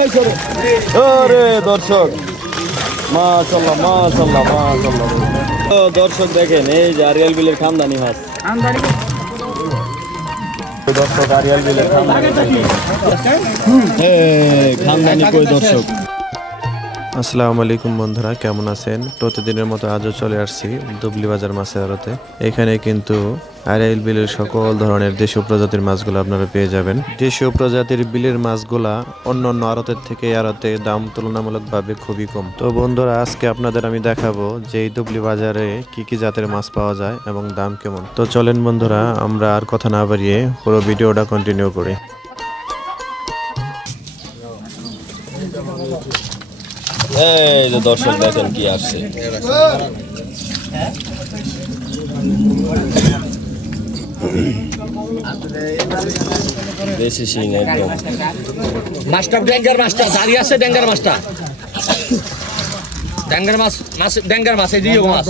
আরে দর্শক মাশাআল্লাহ মাশাআল্লাহ মাশাআল্লাহ। তো দর্শক দেখেন এই যে আরিয়াল বিলের খামদানি মাছ। দর্শক আরিয়াল বিলের খামদানি কই দর্শক। আসসালামু আলাইকুম বন্ধুরা, কেমন আছেন? প্রতিদিনের মতো আজও চলে আসছি দুবলি বাজার মাছের আড়তে। এখানে কিন্তু আরিয়াল বিলের সকল ধরনের দেশীয় প্রজাতির মাছগুলো আপনারা পেয়ে যাবেন। দেশীয় প্রজাতির বিলের মাছগুলা অন্য অন্য আড়তের থেকে আড়তে দাম তুলনামূলকভাবে খুবই কম। তো বন্ধুরা, আজকে আপনাদের আমি দেখাবো যে এই দুবলি বাজারে কি কি জাতের মাছ পাওয়া যায় এবং দাম কেমন। তো চলেন বন্ধুরা, আমরা আর কথা না বাড়িয়ে পুরো ভিডিওটা কন্টিনিউ করি। এই যে দর্শক দেখেন কি আসছে। দেশি শিং একদম। মাছটা ড্যাঙ্গার মাছটা দাঁড়িয়ে আছে, ড্যাঙ্গার মাছটা ড্যাঙ্গার মাছ মাছ ড্যাঙ্গার মাছ এই দিও মাছ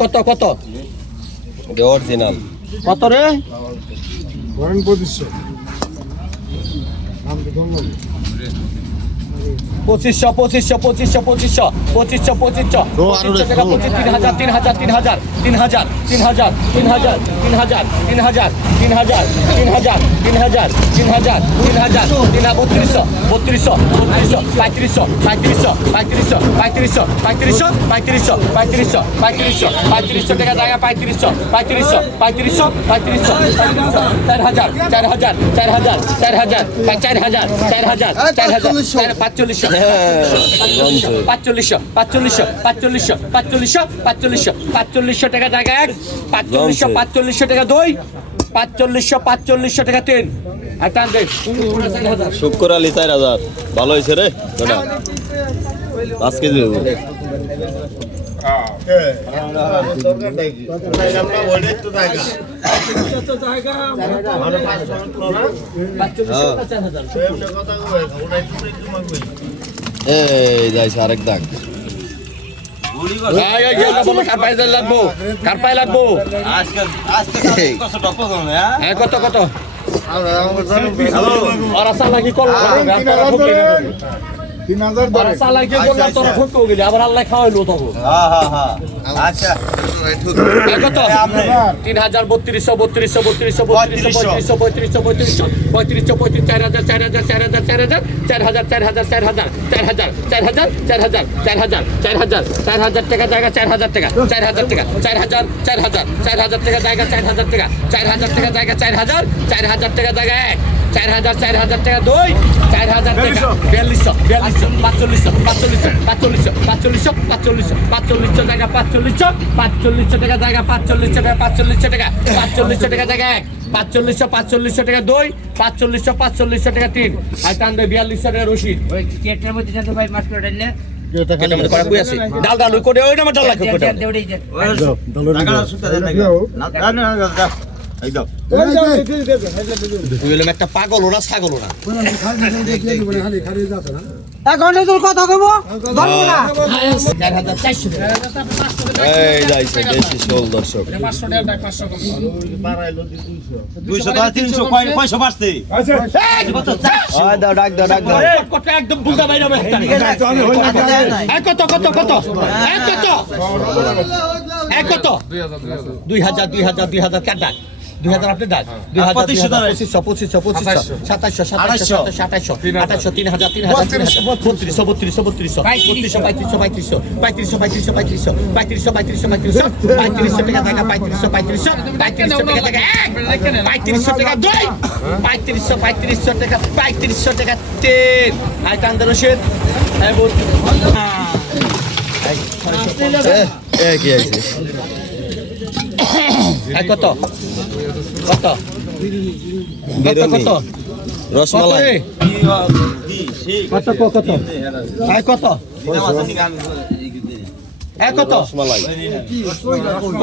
কত কত অরিজিনাল কত রে? ধরেন 2500 পঁচিশশো পঁচিশশো পঁচিশশো পঁচিশশো পঁচিশশো পঁচিশশো 3,000 3,000 3,000 3,000 3,000 3,000 3,000 3,000 3,000 3,000 3,000 3,000 3,000 3200 3200 3200 3500 3500 3500 3500 3500 3500 3500 3500 3500 টাকা জায়গা 3500 3500 3500 3500 4000 4000 4000 4000 4000 4000 4000 4500 4500 4500 4500 4500 4500 4500 টাকা জায়গা এক 4500 4500 টাকা দুই 4500 4500 টাকা তিন আর টান দে শুক্র আলী 4000 ভালো হয়েছে রে গোটা আজকে দেব। এই যাইছে আরেক দাগ। কত কত আর আসা লাগি কল 3000 ধরে সালাইকে বললাম তোরা ঠকো গেলি আবার আল্লাহ খাওয়াইলো তখন। আচ্ছা কত 3,000 3200 3200 3200 3200 3500 3500 3500 4000 4000 4000 4000 4000 4000 4000 4000 4000 4000 4000 4000 টাকা জায়গা 4000 টাকা 4000 টাকা 4000 4000 4000 টাকা জায়গা 4000 টাকা 4000 টাকা জায়গা 4000 4000 টাকা জায়গা এক 4000 4000 টাকা দুই 4000 টাকা 4200 4200 4500 4500 4500 4500 4500 জায়গা 4500 4500 টাকা জায়গা 4500 টাকা 4500 টাকা 4500 টাকা জায়গা এক 4500 4500 টাকা দুই 4500 4500 টাকা তিন আর টান দে 4200 টাকা রশিদ ওই কেটের মধ্যে জানতো ভাই মাছ করে ডাললে কেটের মধ্যে করা কই আছে ডাল ডাল করে ওইটা আমার ডাল লাগে কোটা দেউড়ি যে তুই হলাম একটা পাগল ওরা ছাগল ওরা এখন তোর কথা কইব ধরবো না 4400 এই যাইছে দেশি শোল দর্শক। 200 টাকা 300 কয় পয়সা বাড়ছে ওই দাও ডাক দাও ডাক দাও। কত একদম বুলদা বাইরে হবে কত কত কত কত 2000 2000 2000 কাটা 2000 আপনি ডাক 2000 2500 2500 2700 2700 2700 2800 3000 3000 3200 3200 3200 3500 টাকা টাকা 3500 টাকা এক 3500 টাকা দুই 3500 টাকা 3500 টাকা তিন আই কান্দার রশিদ এই বল কি আছে কত কত কত রসমালাই কত কত কত কত রসমালাই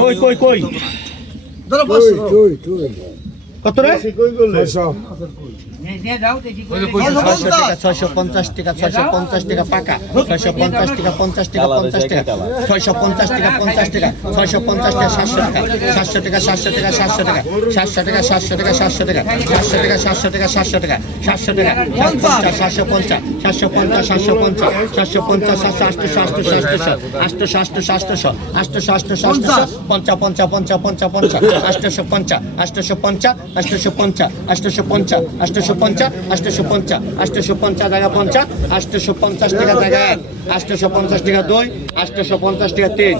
কই কই কই কত রে নিয়ে যাও দেখি 650 টাকা 650 টাকা পাকা 650 টাকা 50 টাকা 50 টাকা 650 টাকা 50 টাকা 650 টাকা 700 টাকা 700 টাকা 700 টাকা 700 টাকা 700 টাকা 700 টাকা 700 টাকা 700 টাকা 700 টাকা 700 টাকা 750 750 750 টাকা 50 850 টাকা জায়গা 850 টাকা 2 850 টাকা 3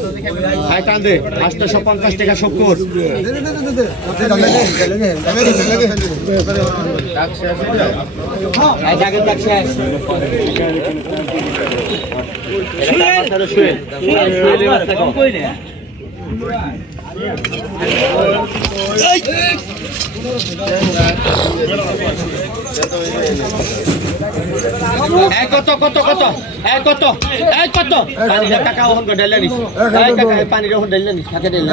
হাই টান দে 850 টাকা 70 এই জায়গা দাগ শেষ কত কত কত কত কত টাকা ওহন ঢেলে নিস পানির ওহন ঢেলে নিস থাকে ঢেলে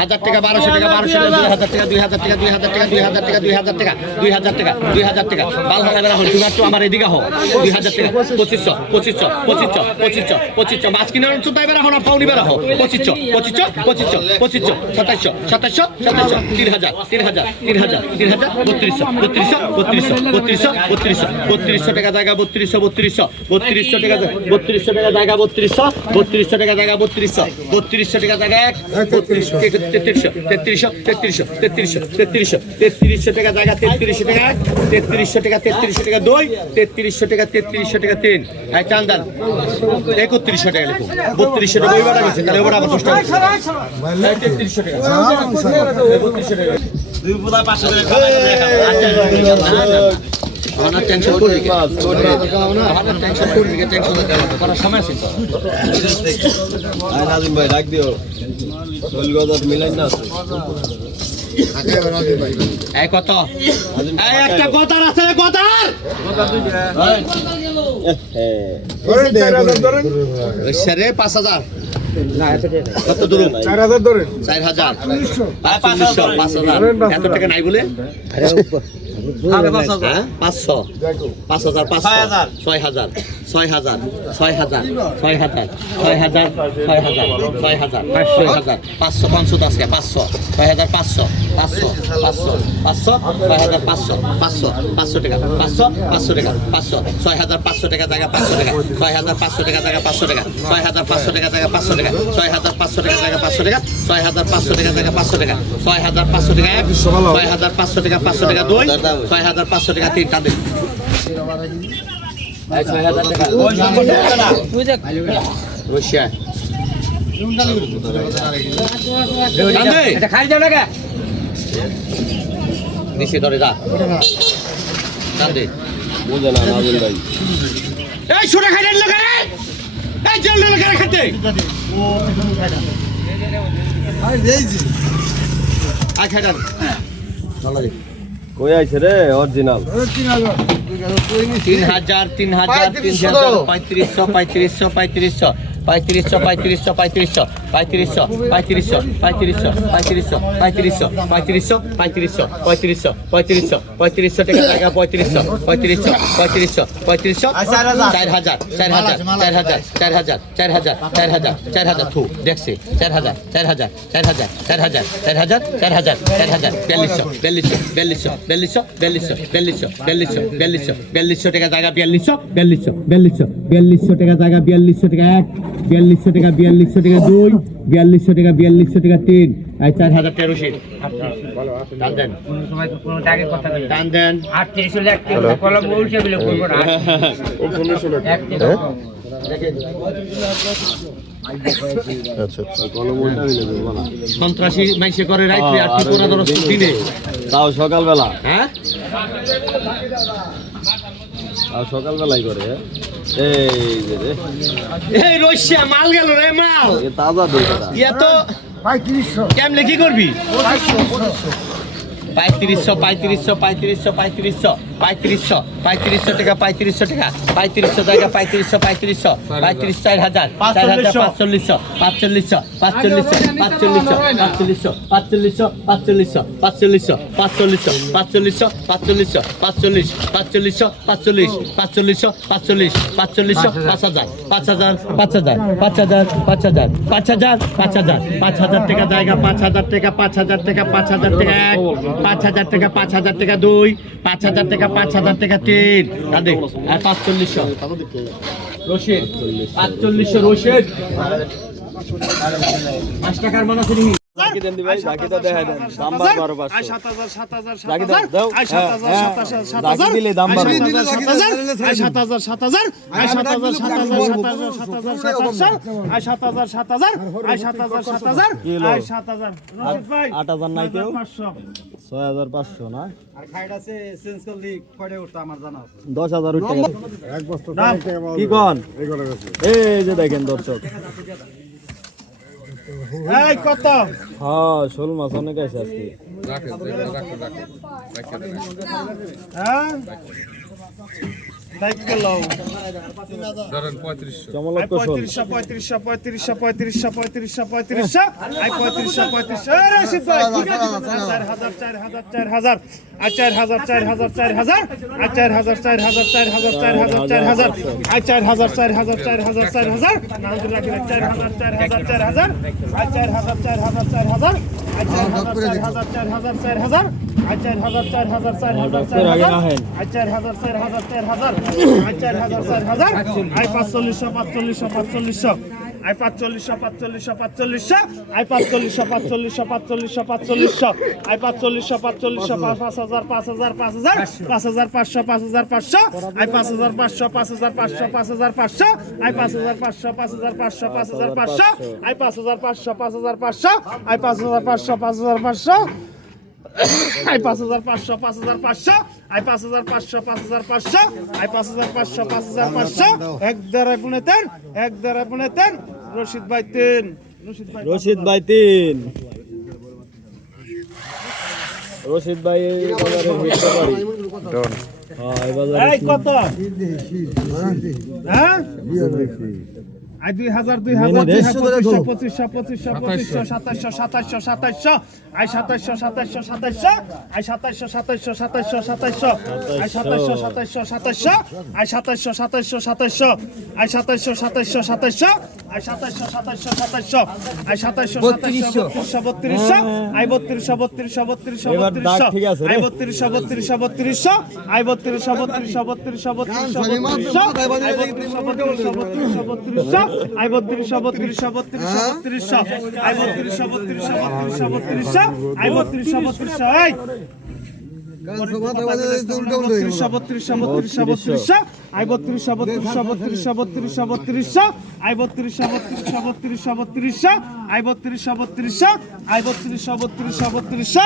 1000 টাকা 1200 টাকা 1200 টাকা 2000 টাকা 2000 টাকা 2000 টাকা 2000 টাকা 2000 টাকা 2000 টাকা 2000 টাকা বাল ভাঙা বেলা হল তুমি একটু আমার এদিকে হও 2000 টাকা 2500 2500 2500 2500 2500 মাছ কিনার চুতাই বেলা হও না পাউনি বেলা হও 2500 2500 2500 2500 2700 2700 2700 3000 3000 3000 3000 3200 3200 3200 3200 টাকা জায়গা 3200 3200 টাকা 3200 টাকা জায়গা 3200 3200 টাকা জায়গা 3200 3200 টাকা জায়গা 3300 টাকা জায়গা 3300 টাকা 3300 টাকা 3300 টাকা 2 3300 টাকা 3300 টাকা 3 আই চান্দান 3100 টাকা লিখো 3200 টাকা ওইবারটা গেছে তাহলে ওইবার আবার 10 টাকা 3300 টাকা 3200 টাকা দুই পুরা 500 টাকা আমার টেনশন করবি আমার টেনশন করবি টেনশন করার সময় আছে আয় নাজিম ভাই রাখ দিও কলকাতা মিলাই না এই কত এই একটা গদার আছে গদার ওই সেরে 5000 কত দূর 4000 ধরেন 4000 5000 এত টাকা নাই বলে 500 5000 6000 6000 6000 6000 6000 6000 6000 500 আজকে 500 6500 500 500 টাকা 500 টাকা 500 6500 টাকা জায়গা 500 টাকা 6500 টাকা জায়গা 500 টাকা 6500 টাকা জায়গা 500 টাকা 6500 টাকা জায়গা 500 টাকা 6500 টাকা জায়গা 500 টাকা 6500 টাকা 6500 টাকা 500 টাকা 2 6500 টাকা 3 টাকা 6000 টাকা রশিয়া এটা খাই যাও না কে নিচে ধরে যা কান্দে বুঝে না নাজিম ভাই এই ছোট খাইলেন লোক রে এই জল লোক রে খেতে আই খাইদান ভালো দে কই আইছে রে অরিজিনাল 3000 3500 3500 3500 3500 3500 3500 3500 3500 3500 3500 3500 3500 3500 3500 টাকা জায়গা 3500 3500 3500 3500 4000 4000 4000 4000 4000 4000 থু দেখছি 4000 4000 4000 4000 4000 4000 4000 4200 টাকা জায়গা 4200 টাকা জায়গা 4200 টাকা 4200 টাকা 2 4200 টাকা 3 আই 4000 টাকা রশিদ টান দেন কোনো সময় কোনো টাকা কথা বলে টান দেন 38 লাখ টাকা কলম বলছে বলে করব না ও 1500 টাকা আচ্ছা কলমটা হইলে বলা সন্ত্রাসী মাইসে করে রাইতে আর কি কোনা ধরো দিনে তাও সকালবেলা হ্যাঁ আর সকালবেলাই করে এই যে রে এই রশিয়া মাল গেল রে মাল এ তাজা দুইটা ইয়া তো 3500 কেমনে কি করবি 3500 3500 3500 3500 3500 টাকা 3500 টাকা 3500 টাকা 3500 4000 4500 4500 টাকা জায়গা 5000 টাকা 5000 টাকা 5000 টাকা 5000 টাকা 5000 টাকা 2 5000 টাকা 5000 টাকা 3 কাঁদে আর 4500 রশিদ 4500 রশিদ 5 টাকার মনে করি বাকি দেন দি ভাই বাকি তো দেখাই দেন দাম বার 12500 বাকি দাও দাও বাকি দিলে দাম বার 8000 নাই কেউ 6500 না আর খাইড আছে চেঞ্জ করলি কয়টা উঠতো আমার জানা আছে 10000 উঠে গেছে এক বস্তা টাকা কি কোন এই করে গেছে এই যে দেখেন দর্শক এই কত হ্যাঁ শোল মাছ অনেক আছে আজকে হ্যাঁ দাইকে লও চমলক্ষ শোল 3500 আই 3500 এ রশিদ ভাই ঠিক আছে 4000 আই 4000 আই 4000 নাম দিলা কি 4000 I 4000 I 4000 I 4500 I 4500 I 4500 I 4500 5000 I 5500 I 5500 I 5500 I 5500 I 5500 I 5500 I 5500 এক দ্বারা গুণে 10 রশিদ ভাই 3 রশিদ ভাই 3 রশিদ ভাই এই বাজারে বিক্রি করি ডন হ্যাঁ এই বাজারে এই কত হ্যাঁ I 2000 2500 I 2700 I 2700 I 2700 I 2700 I 2700 I 2700 I 3200 I 3200 এবার দাগ ঠিক আছে রে I 3200 I 3200 I 3200 I 3200 I 3200 এই I 3200 I 3200 I 3200 I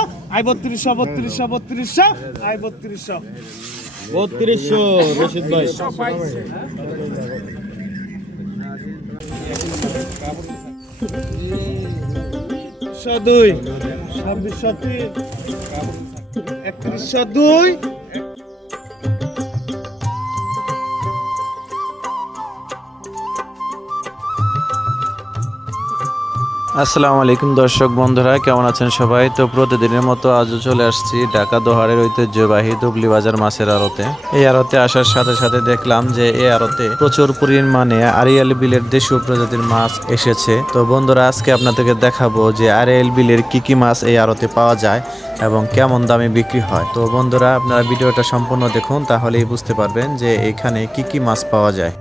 3200 I 3200 I 3200 Rashid ভাই দুই 2603 3102 আসসালামু আলাইকুম দর্শক বন্ধুরা, কেমন আছেন সবাই? তো প্রতিদিনের মতো আজও চলে আসছি ঢাকা দোহারের ঐতিহ্যবাহী দুবলি বাজার মাছের আড়তে। এই আড়তে আসার সাথে সাথে দেখলাম যে এই আড়তে প্রচুর পরিমাণে আড়িয়াল বিলের দেশীয় প্রজাতির মাছ এসেছে। তো বন্ধুরা, আজকে আপনাদেরকে দেখাবো যে আড়িয়াল বিলের কি কি মাছ এই আড়তে পাওয়া যায় এবং কেমন দামে বিক্রি হয়। তো বন্ধুরা, আপনারা ভিডিওটা সম্পূর্ণ দেখুন, তাহলেই বুঝতে পারবেন যে এখানে কি কি মাছ পাওয়া যায়।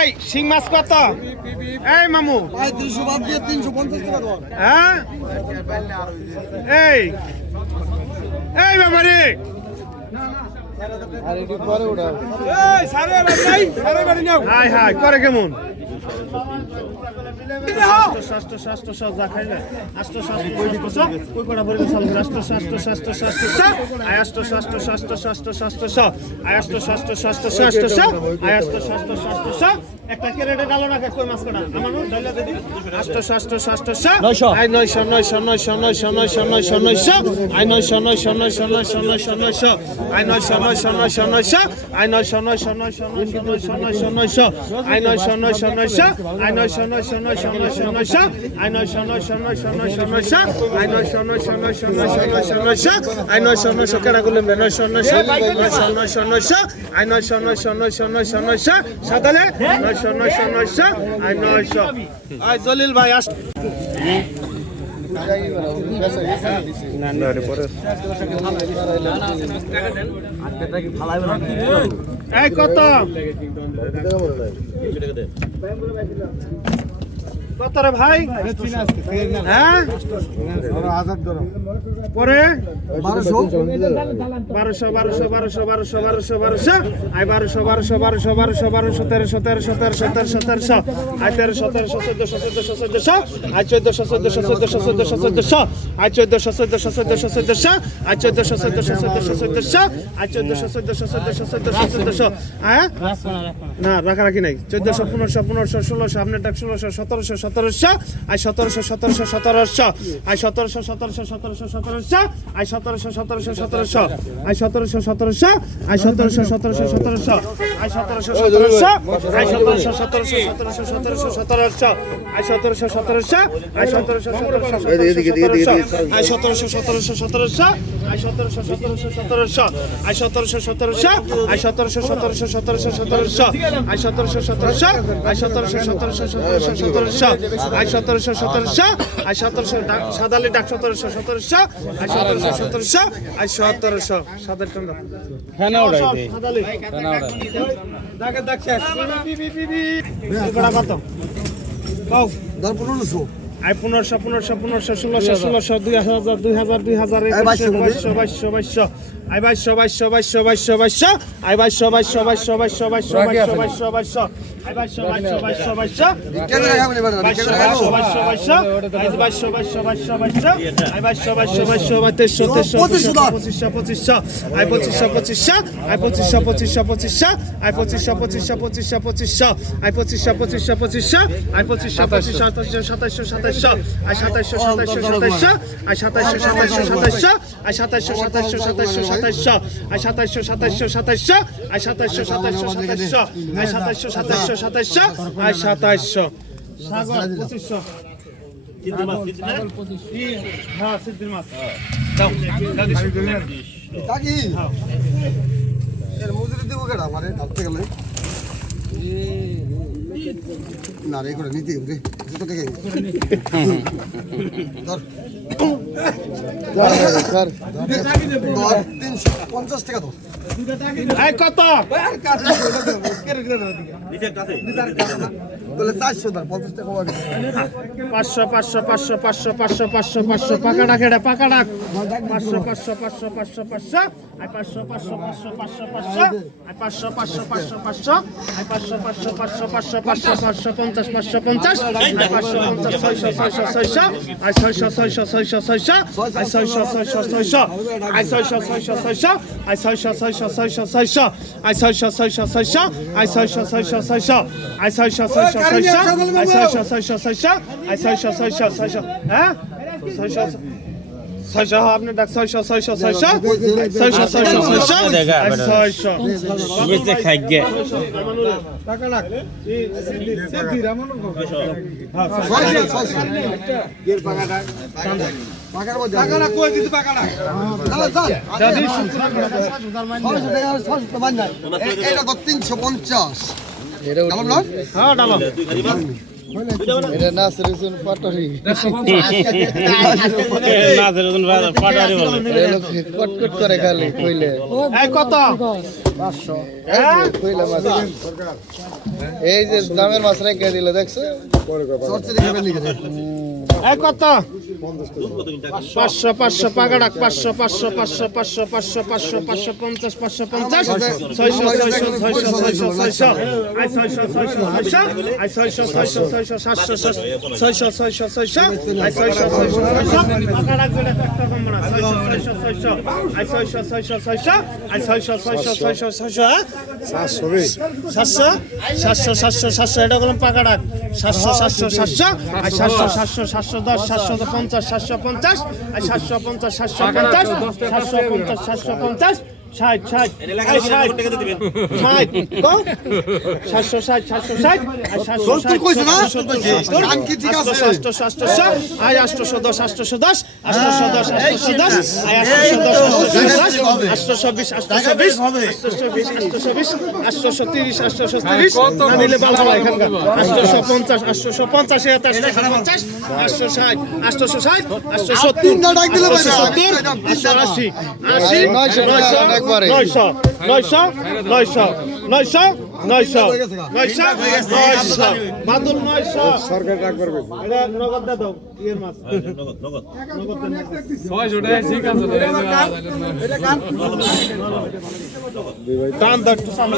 এই শিং মাছ কত? এই মামু 3500 বাদ দিয়ে 350 টাকা দাও। হ্যাঁ এই এই বাবারে এই সারে বাড়ি নাই সারে বাড়ি নাও হাই হাই করে কেমন একটা কেরেটে ডালো না কই মাছ কোনা আমার ডালা দিদি 800 আই 900 আই 900 আই 900 আই 900 কেডা করলাম 900 আই 900 সাদালে 900 আই 900 আই জলিল ভাই আস এই কত কত রে ভাই হ্যাঁ পরে 1200 I 1300 I 1300 I 1400 I 1400 I 1400 হ্যাঁ না রাখি নাই 1400 1500 1600 আপনার টাক 1600 1700 I 1700 I 1700 I 1700 I 1700 I 1700 I 1700 I 1700 I 1700 I 1700 I 1700 I 1700 I 1700 I 1700 I 1700 I 1700 সাদালি ডাক 1700 আই 1700 আই 1700 সাদালি টান্ডা হ্যাঁ না ওড়াই দে সাদালি ডাকে ডাক শেষ বড় কত বাউ দর 1500 I 1500 1600 2000 I 2200 I 2200 I 2200 I না রে করে নিতে রে কত টাকা ধর 350 টাকা তো এই কত বলে 400 ধর 50 টাকা কমাবি 500 পাকাডা কেডা পাকাডা 500 I 500 I 500 I 550 I 550 I 600 I 600 I 600 I 600 I 600 I 600 I 600 হ্যাঁ 600 আপনি ডাক 600 বেঁচে খাই গে টাকা লাগ এটা 350 হ্যাঁ ডালো এটা নাসরুল পাটারি পাটারি বলে কটকট করে খালি কইলে এই কত 500 কইলা মাছ এই যে দামের মাছ রেখে দিল দেখছো চর্চা দেখাবেন লিখে এই কত 500 500 পাগাড়াক 500 500 500 500 500 500 550 550 600 আই 600 আই 600 700 আই 600 পাগাড়াক বলে একটা কম না 600 আই 600 আই 700 এটা বললাম পাগাড়াক 700 I 710 750 750 I 750 750 60 60 I 60 co 760 760 I 760 কইছ না আন কি ঠিক আছে 800 আই 810 810 810 আই 810 820 830 না নিলে ভালো হয় এখানকার 850 850 860 870 না ডাক দিলে ভাই 880 80 900 বাদল 900 সরকার ডাক করবে এটা নগদ দাও ইয়ের মাছ নগদ 600 টাকা ঠিক আছে এটা কান দাও সামনে